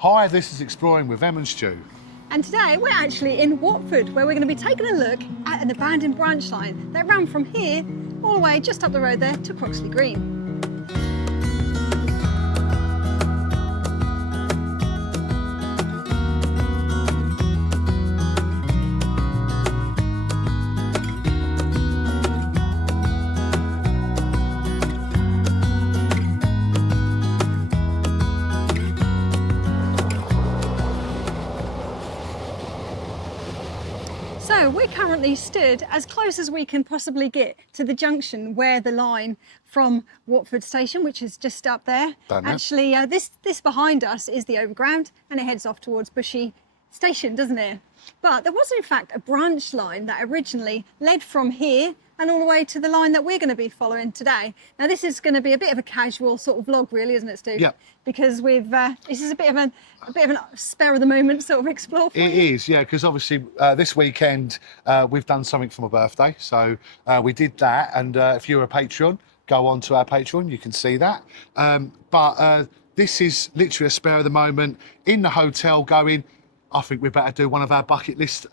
Hi, this is Exploring with Em and Stu. And today we're actually in Watford, where we're going to be taking a look at an abandoned branch line that ran from here all the way just up the road there to Croxley Green. So we're currently stood as close as we can possibly get to the junction where the line from Watford Station, which is just up there. Actually, this behind us is the overground, and it heads off towards Bushey Station, doesn't it? But there was in fact a branch line that originally led from here and all the way to the line that we're going to be following today. Now this is going to be a bit of a casual sort of vlog, really, isn't it, Stu? Yeah. Because we've this is a bit of a spare of the moment sort of explore for you. It is, yeah, because obviously this weekend we've done something for my birthday, so we did that. And if you're a Patreon, go on to our Patreon, you can see that. But this is literally a spare of the moment in the hotel going, I think we better do one of our bucket list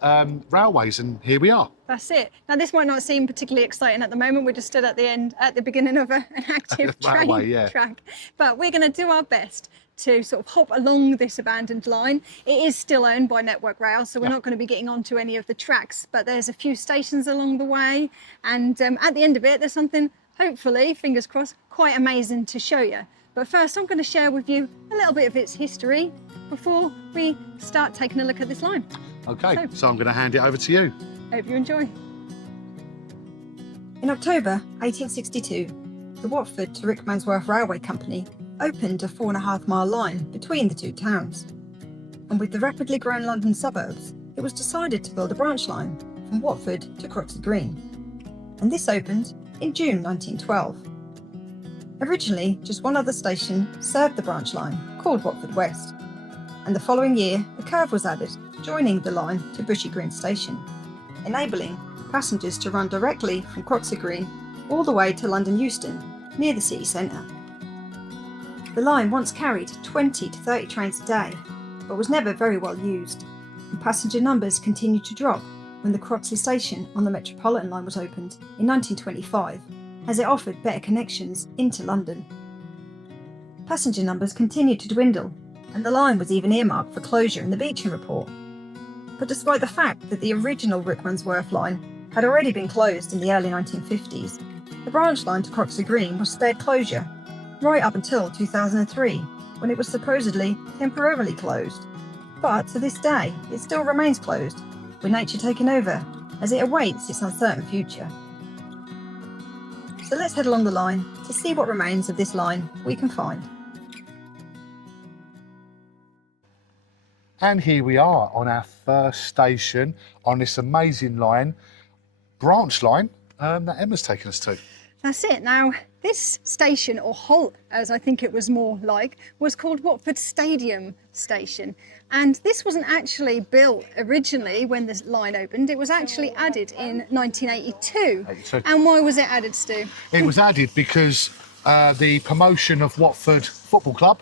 railways, and here we are. That's it. Now this might not seem particularly exciting at the moment. We're just stood at the beginning of an active train track. But we're going to do our best to sort of hop along this abandoned line. It is still owned by Network Rail, so we're not going to be getting onto any of the tracks, but there's a few stations along the way. And at the end of it, there's something, hopefully, fingers crossed, quite amazing to show you. But first, I'm going to share with you a little bit of its history before we start taking a look at this line. Okay, so I'm going to hand it over to you. Hope you enjoy. In October 1862, the Watford to Rickmansworth Railway Company opened a 4.5-mile line between the two towns. And with the rapidly growing London suburbs, it was decided to build a branch line from Watford to Croxley Green. And this opened in June 1912. Originally, just one other station served the branch line, called Watford West. And the following year, a curve was added, joining the line to Bushey Green Station, enabling passengers to run directly from Croxley Green all the way to London Euston, near the city centre. The line once carried 20 to 30 trains a day, but was never very well used, and passenger numbers continued to drop when the Croxley Station on the Metropolitan Line was opened in 1925, as it offered better connections into London. Passenger numbers continued to dwindle, and the line was even earmarked for closure in the Beeching report. But despite the fact that the original Rickmansworth line had already been closed in the early 1950s, the branch line to Croxley Green was spared closure right up until 2003, when it was supposedly temporarily closed. But to this day, it still remains closed, with nature taking over as it awaits its uncertain future. So let's head along the line to see what remains of this line we can find. And here we are on our first station on this amazing line, branch line, that Emma's taken us to. That's it. Now, this station, or halt, as I think it was more like, was called Watford Stadium Station. And this wasn't actually built originally when this line opened. It was actually added in 1982. And why was it added, Stu? It was added because the promotion of Watford Football Club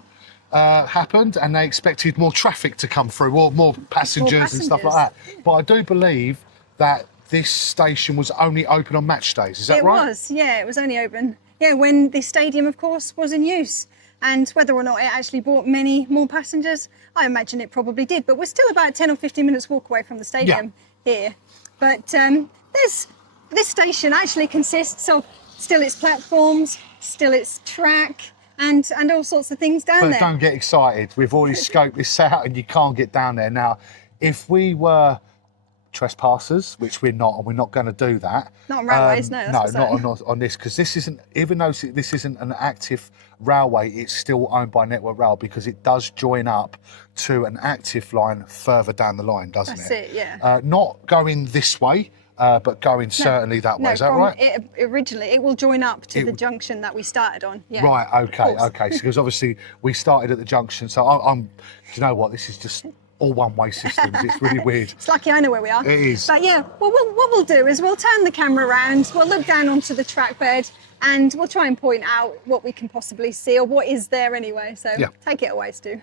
happened, and they expected more traffic to come through, or more passengers and stuff like that. But I do believe that this station was only open on match days. Is that right? It was, yeah, it was only open, yeah, when the stadium, of course, was in use. And whether or not it actually brought many more passengers, I imagine it probably did. But we're still about 10 or 15 minutes walk away from the stadium here. But this station actually consists of still its platforms, still its track, and all sorts of things down there. But don't get excited. We've already scoped this out, and you can't get down there. Now, if we were trespassers, which we're not, and we're not going to do that. Not on railways, no. That's not on this, because this isn't, even though this isn't an active railway, it's still owned by Network Rail, because it does join up to an active line further down the line, doesn't it? That's it, yeah. Not going this way, but going certainly that way. Is that right? Originally, it will join up to the junction that we started on. Yeah. Right. Okay. Because obviously we started at the junction, so I'm. You know what? This is just all one-way systems. It's really weird. It's lucky I know where we are. It is. But yeah, well, what we'll do is we'll turn the camera around, we'll look down onto the trackbed, and we'll try and point out what we can possibly see, or what is there anyway. So take it away, Stu.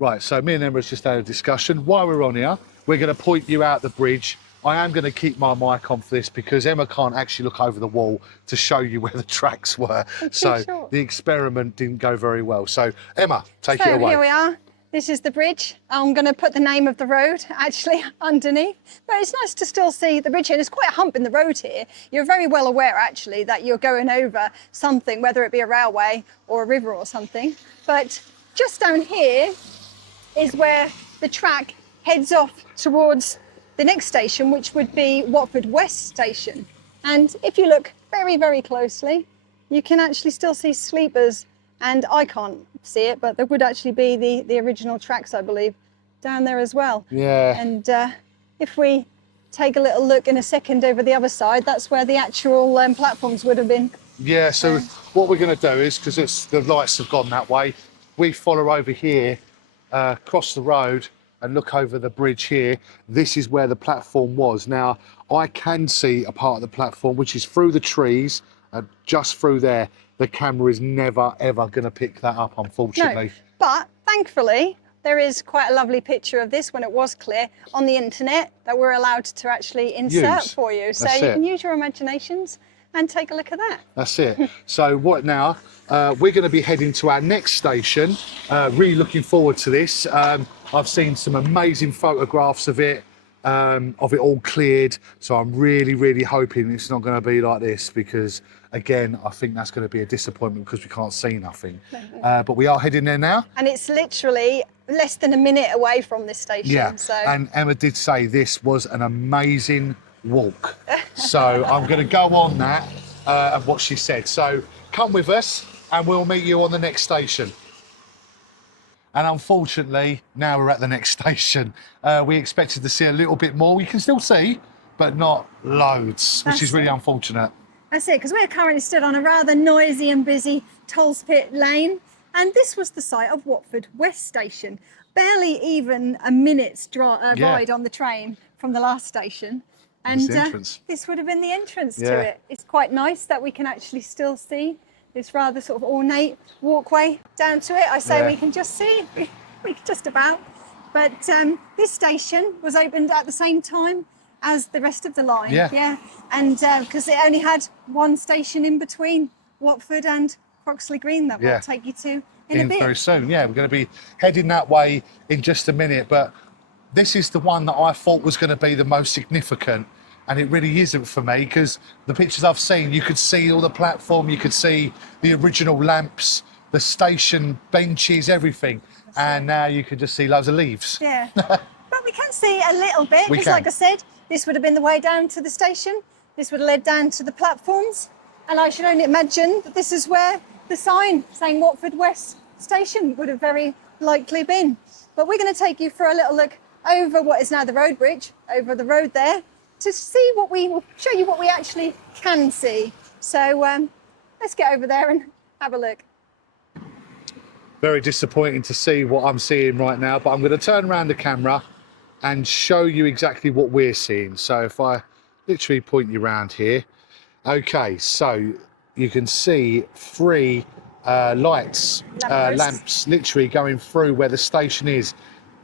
Right, so me and Emma's just had a discussion. While we're on here, we're going to point you out the bridge. I am going to keep my mic on for this because Emma can't actually look over the wall to show you where the tracks were. So Sure. the experiment didn't go very well. So Emma, take it So away. here we are. This is the bridge. I'm going to put the name of the road actually underneath. But it's nice to still see the bridge here. There's quite a hump in the road here. You're very well aware actually that you're going over something, whether it be a railway or a river or something. But just down here is where the track heads off towards the next station, which would be Watford West station. And if you look very, very closely, you can actually still see sleepers, and I can't see it, but there would actually be the original tracks, I believe, down there as well. Yeah. And if we take a little look in a second over the other side, that's where the actual platforms would have been. Yeah, so what we're going to do is, because the lights have gone that way, we follow over here, cross the road and look over the bridge here. This is where the platform was. Now, I can see a part of the platform, which is through the trees, just through there. The camera is never, ever going to pick that up, unfortunately. No, but thankfully, there is quite a lovely picture of this when it was clear on the internet that we're allowed to actually insert for you. So you can use your imaginations and take a look at that. That's it. So what now? We're going to be heading to our next station. Really looking forward to this. I've seen some amazing photographs of it all cleared. So I'm really, really hoping it's not going to be like this because, again, I think that's going to be a disappointment because we can't see nothing. But we are heading there now. And it's literally less than a minute away from this station. Yeah, so. and Emma did say this was an amazing walk. So I'm going to go on that and what she said. So come with us and we'll meet you on the next station. And unfortunately, now we're at the next station. We expected to see a little bit more. We can still see, but not loads, which is really unfortunate. That's it, because we're currently stood on a rather noisy and busy Tollspit lane. And this was the site of Watford West station. Barely even a minute's ride on the train from the last station. And this would have been the entrance to it. It's quite nice that we can actually still see this rather sort of ornate walkway down to it. I say we can just see, we can just about. But this station was opened at the same time as the rest of the line. Yeah. And because it only had one station in between Watford and Croxley Green that we'll take you to in a bit. Very soon, yeah. We're going to be heading that way in just a minute. But this is the one that I thought was going to be the most significant. And it really isn't for me because the pictures I've seen, you could see all the platform, you could see the original lamps, the station benches, everything. And now you can just see loads of leaves. Yeah, but we can see a little bit, because like I said, this would have been the way down to the station. This would have led down to the platforms. And I should only imagine that this is where the sign saying Watford West Station would have very likely been. But we're going to take you for a little look over what is now the road bridge, over the road there, to see what we will show you what we actually can see. So let's get over there and have a look. Very disappointing to see what I'm seeing right now, but I'm going to turn around the camera and show you exactly what we're seeing. So if I literally point you around here. Okay, so you can see three lamps literally going through where the station is.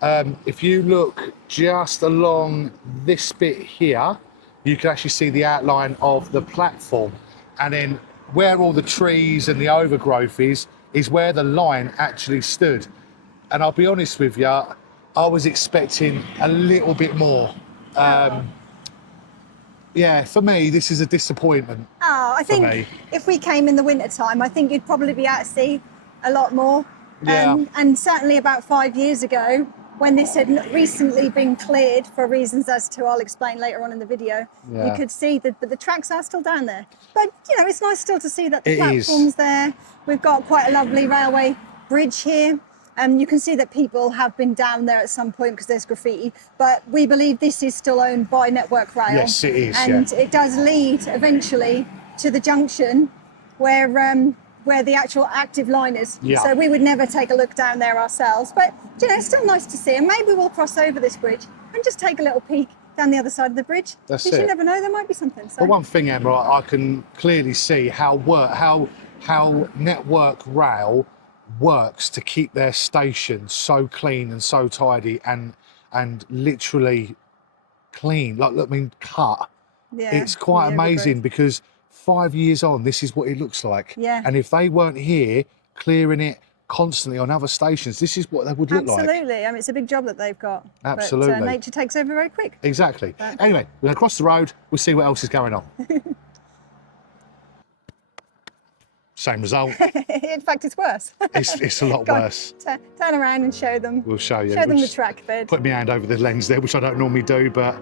If you look just along this bit here, you can actually see the outline of the platform. And then where all the trees and the overgrowth is where the line actually stood. And I'll be honest with you, I was expecting a little bit more. Yeah, for me, this is a disappointment. Oh, I think if we came in the winter time, I think you'd probably be out to see a lot more. Yeah. And certainly about 5 years ago, when this had recently been cleared for reasons as to I'll explain later on in the video, you could see that the tracks are still down there. But, you know, it's nice still to see that the platform's there. We've got quite a lovely railway bridge here. You can see that people have been down there at some point because there's graffiti, but we believe this is still owned by Network Rail. Yes, it is. And it does lead eventually to the junction where the actual active line is. Yeah. So we would never take a look down there ourselves, but you know, it's still nice to see. And maybe we'll cross over this bridge and just take a little peek down the other side of the bridge. That's because it. You never know, there might be something. So. But one thing, Emma, I can clearly see how Network Rail works to keep their station so clean and so tidy and literally clean. Like, I mean, cut. Yeah, It's quite yeah, amazing great. because 5 years on, this is what it looks like. Yeah. And if they weren't here clearing it constantly on other stations, this is what they would look like. Absolutely. I mean, it's a big job that they've got. Absolutely. But nature takes over very quick. Exactly. But... Anyway, we're going to cross the road. We'll see what else is going on. Same result. In fact, it's worse. It's a lot Go on, worse. Turn around and show them. We'll show you. Show them the track bed. Put my hand over the lens there, which I don't normally do, but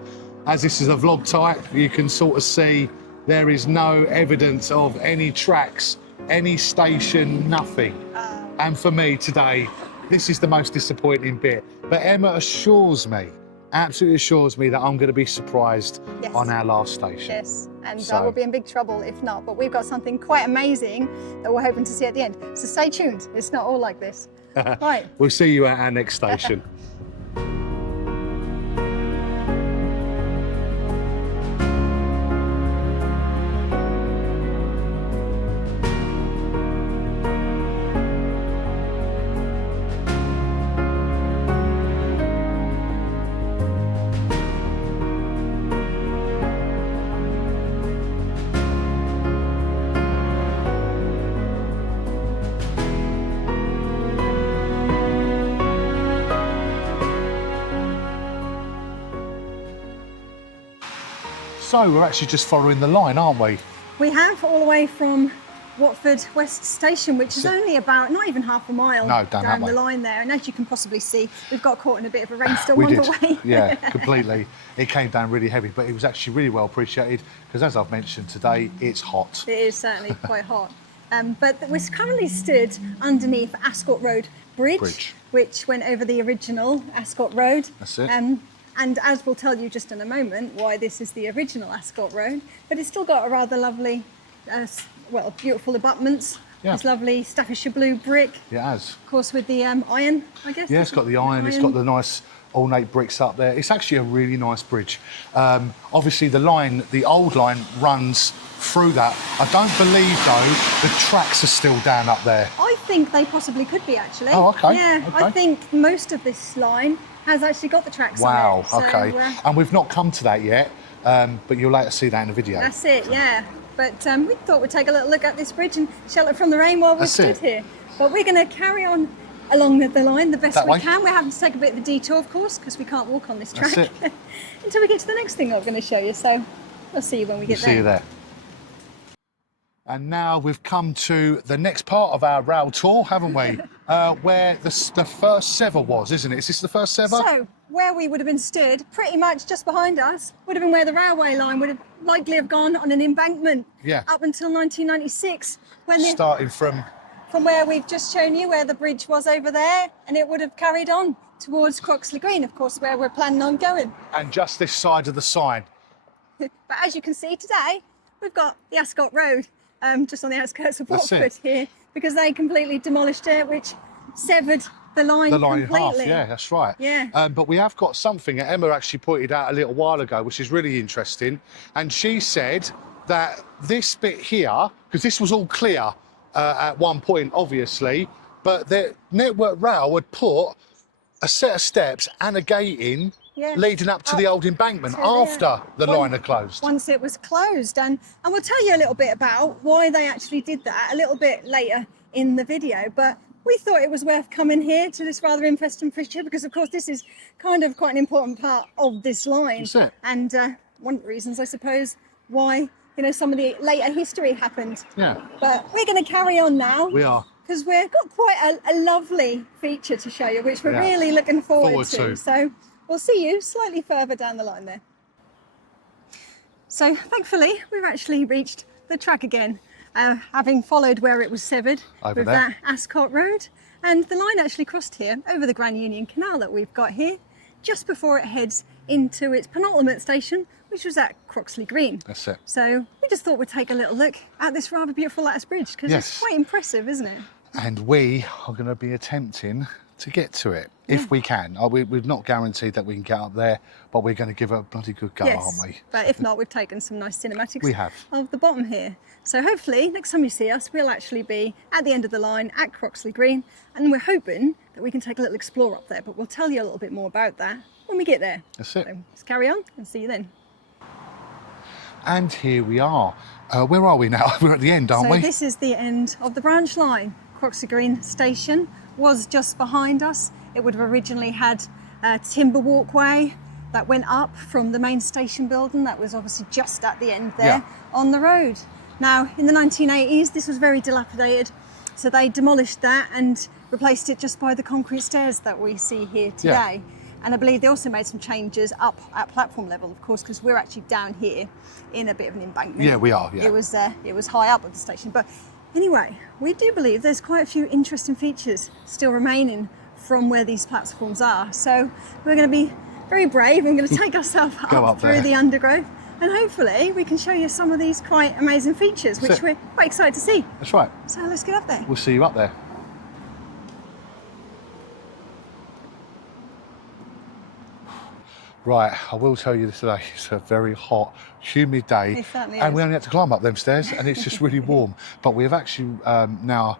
as this is a vlog type, you can sort of see there is no evidence of any tracks, any station, nothing. And for me today, this is the most disappointing bit. But Emma assures me, absolutely assures me that I'm going to be surprised on our last station. Yes, and we'll be in big trouble if not. But we've got something quite amazing that we're hoping to see at the end. So stay tuned. It's not all like this. Right. We'll see you at our next station. So we're actually just following the line, aren't we? We have all the way from Watford West Station, which is only about, not even half a mile down the line there. And as you can possibly see, we've got caught in a bit of a rainstorm on the way. Yeah, completely. It came down really heavy, but it was actually really well appreciated because, as I've mentioned today, it's hot. It is certainly quite hot. But we're currently stood underneath Ascot Road Bridge, which went over the original Ascot Road. That's it. And as we'll tell you just in a moment why this is the original Ascot Road, but it's still got a rather lovely, beautiful abutments. Yeah. It's lovely Staffordshire blue brick. It has. Of course, with the iron, I guess. Yeah, it's got the iron. It's got the nice ornate bricks up there. It's actually a really nice bridge. Obviously, the old line runs through that. I don't believe, though, the tracks are still down up there. I think they possibly could be, actually. Oh, okay. Yeah, okay. I think most of this line has actually got the tracks on it. Wow, So, okay. And we've not come to that yet, but you'll later see that in the video. That's it, yeah. But we thought we'd take a little look at this bridge and shelter from the rain while we're stood here. But we're going to carry on along the line the best we can. We're having to take a bit of a detour, of course, because we can't walk on this track. That's it. Until we get to the next thing I'm going to show you. So we'll see you when we get there. See you there. And now we've come to the next part of our rail tour, haven't we? Where the first sever was, isn't it? Is this the first sever? So, where we would have been stood, pretty much just behind us, would have been where the railway line would have likely have gone on an embankment. Yeah. Up until 1996. Starting from where we've just shown you, where the bridge was over there, and it would have carried on towards Croxley Green, of course, where we're planning on going. And just this side of the sign. But as you can see today, we've got the Ascot Road. Just on the outskirts of Watford here, because they completely demolished it, which severed the line completely. In half, yeah, that's right. Yeah. But we have got something that Emma actually pointed out a little while ago, which is really interesting. And she said that this bit here, because this was all clear at one point, obviously, but the Network Rail had put a set of steps and a gate in leading up to the old embankment after the line had closed. Once it was closed. And we'll tell you a little bit about why they actually did that a little bit later in the video. But we thought it was worth coming here to this rather interesting feature because, of course, this is kind of quite an important part of this line. That's it. And one of the reasons, I suppose, why some of the later history happened. Yeah. But we're going to carry on now. We are. Because we've got quite a lovely feature to show you, which we're really looking forward to. So we'll see you slightly further down the line there. So thankfully, we've actually reached the track again, having followed where it was severed with that Ascot Road. And the line actually crossed here over the Grand Union Canal that we've got here, just before it heads into its penultimate station, which was at Croxley Green. That's it. So we just thought we'd take a little look at this rather beautiful lattice bridge, because it's quite impressive, isn't it? And we are going to be attempting to get to it, if we can. We've not guaranteed that we can get up there, but we're going to give it a bloody good go, Yes, aren't we? but if not, we've taken some nice cinematics We have. of the bottom here. So hopefully, next time you see us, we'll actually be at the end of the line at Croxley Green, and we're hoping that we can take a little explore up there, but we'll tell you a little bit more about that when we get there. That's it. So let's carry on and see you then. And here we are. Where are we now? We're at the end, aren't we? So this is the end of the branch line. Croxley Green station was just behind us. It would have originally had a timber walkway that went up from the main station building that was obviously just at the end there on the road. Now, in the 1980s, this was very dilapidated, so they demolished that and replaced it just by the concrete stairs that we see here today. And I believe they also made some changes up at platform level, of course, because we're actually down here in a bit of an embankment. Yeah, we are, yeah. It was high up at the station. But anyway, we do believe there's quite a few interesting features still remaining from where these platforms are. So we're going to be very brave. We're going to take ourselves up through the undergrowth, and hopefully we can show you some of these quite amazing features, which we're quite excited to see. That's right. So let's get up there. We'll see you up there. Right, I will tell you this today, it's a very hot, humid day. It certainly and is. we only had to climb up them stairs and it's just really warm. But we've actually now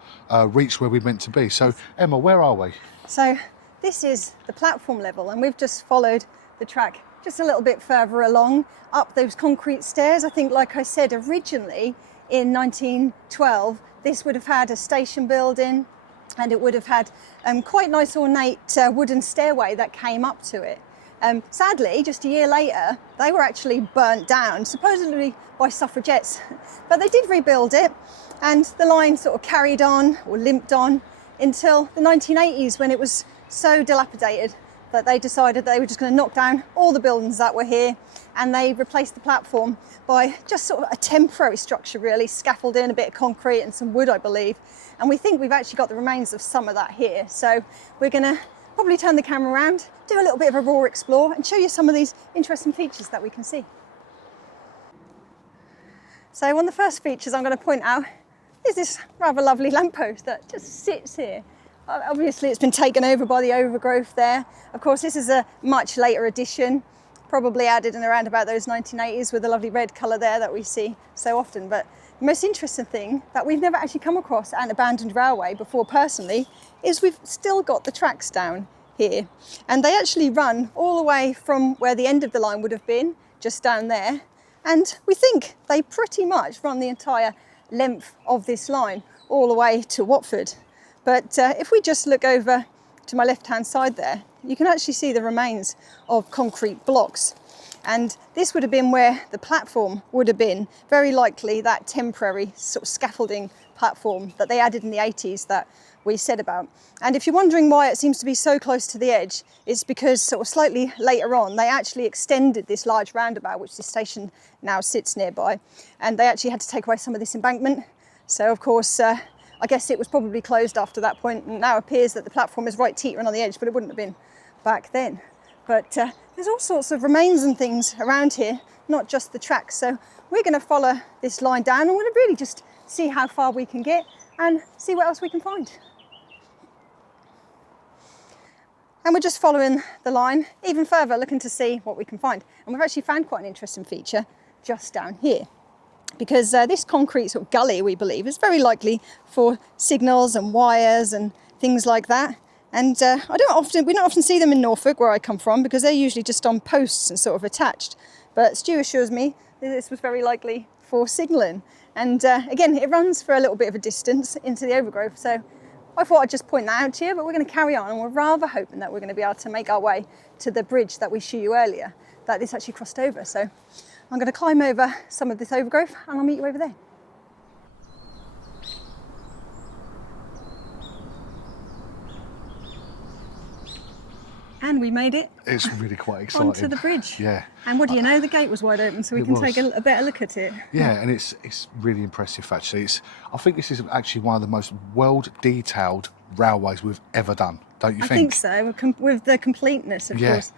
reached where we're meant to be. So Emma, where are we? So this is the platform level, and we've just followed the track just a little bit further along up those concrete stairs. I think, like I said, originally in 1912, this would have had a station building, and it would have had quite nice ornate wooden stairway that came up to it. Sadly, just a year later, they were actually burnt down, supposedly by suffragettes. But they did rebuild it, and the line sort of carried on, or limped on, until the 1980s, when it was so dilapidated that they decided they were just going to knock down all the buildings that were here, and they replaced the platform by just sort of a temporary structure, really, scaffolding, a bit of concrete and some wood, I believe. And we think we've actually got the remains of some of that here. So we're going to probably turn the camera around, do a little bit of a raw explore, and show you some of these interesting features that we can see. So one of the first features I'm going to point out is this rather lovely lamppost that just sits here. Obviously it's been taken over by the overgrowth there. Of course, this is a much later addition, probably added in around about those 1980s, with the lovely red colour there that we see so often. But the most interesting thing that we've never actually come across at an abandoned railway before personally is we've still got the tracks down here, and they actually run all the way from where the end of the line would have been, just down there, and we think they pretty much run the entire length of this line all the way to Watford. But if we just look over to my left hand side there, you can actually see the remains of concrete blocks. And this would have been where the platform would have been, very likely that temporary sort of scaffolding platform that they added in the 80s that we said about. And if you're wondering why it seems to be so close to the edge, it's because sort of slightly later on, they actually extended this large roundabout, which the station now sits nearby. And they actually had to take away some of this embankment. So of course, I guess it was probably closed after that point, and now appears that the platform is right teetering on the edge, but it wouldn't have been back then. But there's all sorts of remains and things around here, not just the tracks. So we're going to follow this line down, and we're going to really just see how far we can get and see what else we can find. And we're just following the line even further, looking to see what we can find. And we've actually found quite an interesting feature just down here, because this concrete sort of gully, we believe, is very likely for signals and wires and things like that. And we don't often see them in Norfolk, where I come from, because they're usually just on posts and sort of attached. But Stu assures me that this was very likely for signalling. And again, it runs for a little bit of a distance into the overgrowth. So I thought I'd just point that out to you, but we're going to carry on, and we're rather hoping that we're going to be able to make our way to the bridge that we showed you earlier, that this actually crossed over. So I'm going to climb over some of this overgrowth, and I'll meet you over there. And we made it. It's really quite exciting. Onto the bridge. Yeah. And what do you know, the gate was wide open, so we can take a better look at it. Yeah, and it's really impressive actually. I think this is actually one of the most well-detailed railways we've ever done, don't you think? I think so, with the completeness, of course,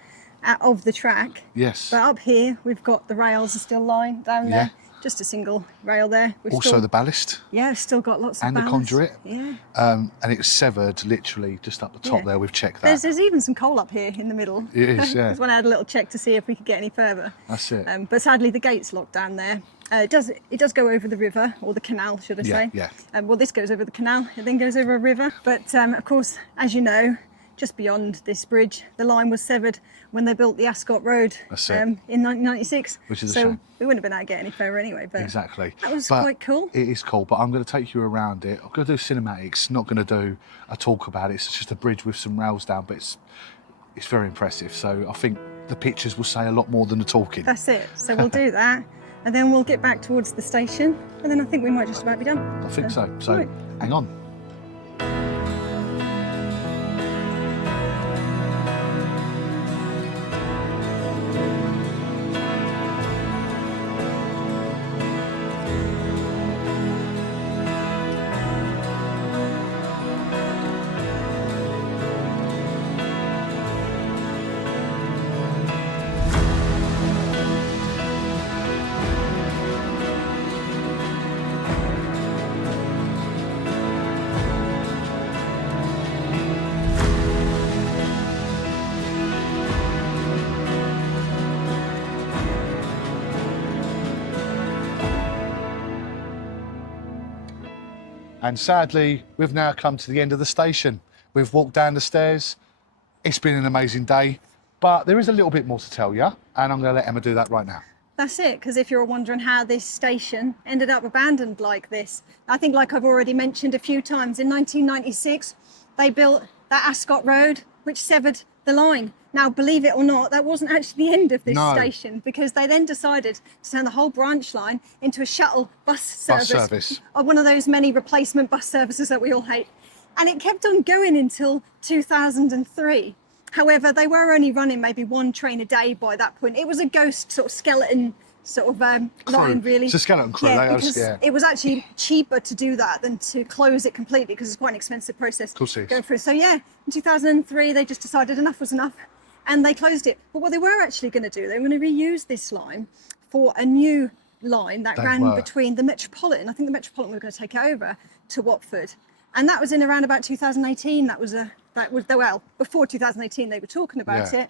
of the track. Yes. But up here, we've got the rails are still lying down there. just a single rail there. We've Also still, the ballast. yeah, we've still got lots of And the ballast. conduit. Yeah. And it's severed literally just up the top there. We've checked that. There's even some coal up here in the middle. It is, yeah. Because when I had a little check to see if we could get any further. That's it. But sadly, the gate's locked down there. It does go over the river, or the canal, should I say. Yeah. Well, this goes over the canal, it then goes over a river. But of course, as you know, just beyond this bridge, the line was severed when they built the Ascot Road in 1996. Which is a so shame. we wouldn't have been able to get any further anyway. But Exactly. that was quite cool. It is cool, but I'm going to take you around it. I'm going to do cinematics, not going to do a talk about it. It's just a bridge with some rails down, but it's very impressive. So I think the pictures will say a lot more than the talking. That's it. So we'll do that, and then we'll get back towards the station, and then I think we might just about be done. I think so. So right. hang on. And sadly, we've now come to the end of the station. We've walked down the stairs. It's been an amazing day, but there is a little bit more to tell you, and I'm going to let Emma do that right now. That's it, because if you're wondering how this station ended up abandoned like this, I think, like I've already mentioned a few times, in 1996, they built that Ascot Road, which severed the line. Now, believe it or not, that wasn't actually the end of this station, because they then decided to turn the whole branch line into a shuttle bus service. Or one of those many replacement bus services that we all hate. And it kept on going until 2003. However, they were only running maybe one train a day by that point. It was a ghost sort of skeleton sort of line, really. It's a skeleton crew. Yeah, because it was actually cheaper to do that than to close it completely, because it's quite an expensive process to go through. So yeah, in 2003, they just decided enough was enough, and they closed it. But what they were actually going to do, they were going to reuse this line for a new line that ran between the Metropolitan. I think the Metropolitan were going to take it over to Watford, and that was in around about 2018. Well, before 2018 they were talking about it.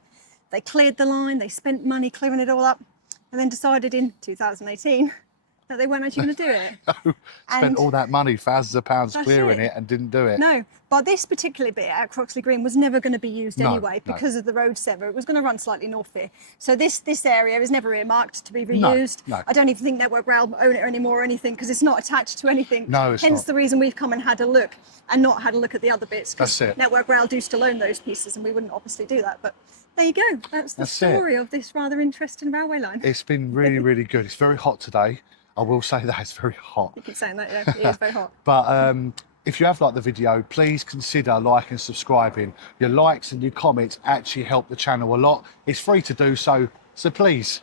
They cleared the line, they spent money clearing it all up, and then decided in 2018 that they weren't actually going to do it. Spent all that money, thousands of pounds clearing it, and didn't do it. No, but this particular bit at Croxley Green was never going to be used anyway because of the road sever. It was going to run slightly north here. So this area is never earmarked to be reused. No. I don't even think Network Rail own it anymore or anything, because it's not attached to anything. No, it's Hence not. the reason we've come and had a look and not had a look at the other bits. That's it. Network Rail do still own those pieces, and we wouldn't obviously do that. But there you go. That's the story of this rather interesting railway line. It's been really, really good. It's very hot today. I will say that it's very hot. You keep saying that, yeah, it is very hot. But if you have liked the video, please consider liking and subscribing. Your likes and your comments actually help the channel a lot. It's free to do so please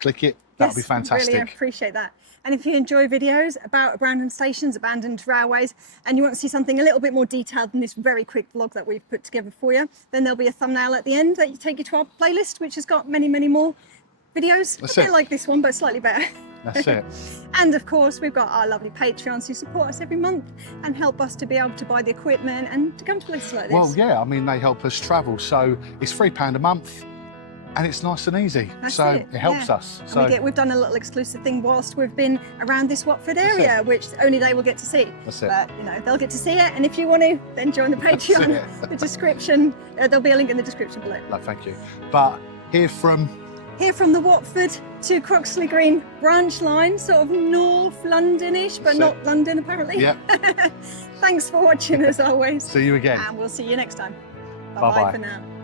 click it. That'll be fantastic. Really appreciate that. And if you enjoy videos about abandoned stations, abandoned railways, and you want to see something a little bit more detailed than this very quick vlog that we've put together for you, then there'll be a thumbnail at the end that you take you to our playlist, which has got many, many more videos. A bit like this one, but slightly better. That's it. And of course, we've got our lovely Patreons who support us every month and help us to be able to buy the equipment and to come to places like this. Well, yeah, I mean, they help us travel. So it's £3 a month and it's nice and easy. It helps us. So we've done a little exclusive thing whilst we've been around this Watford area, which only they will get to see. That's it. But, you know, they'll get to see it. And if you want to, then join the Patreon. The description, there'll be a link in the description below. No, thank you. But here from the Watford to Croxley Green branch line, sort of North Londonish, but not London apparently. Yep. Thanks for watching as always. See you again. And we'll see you next time. Bye-bye For now.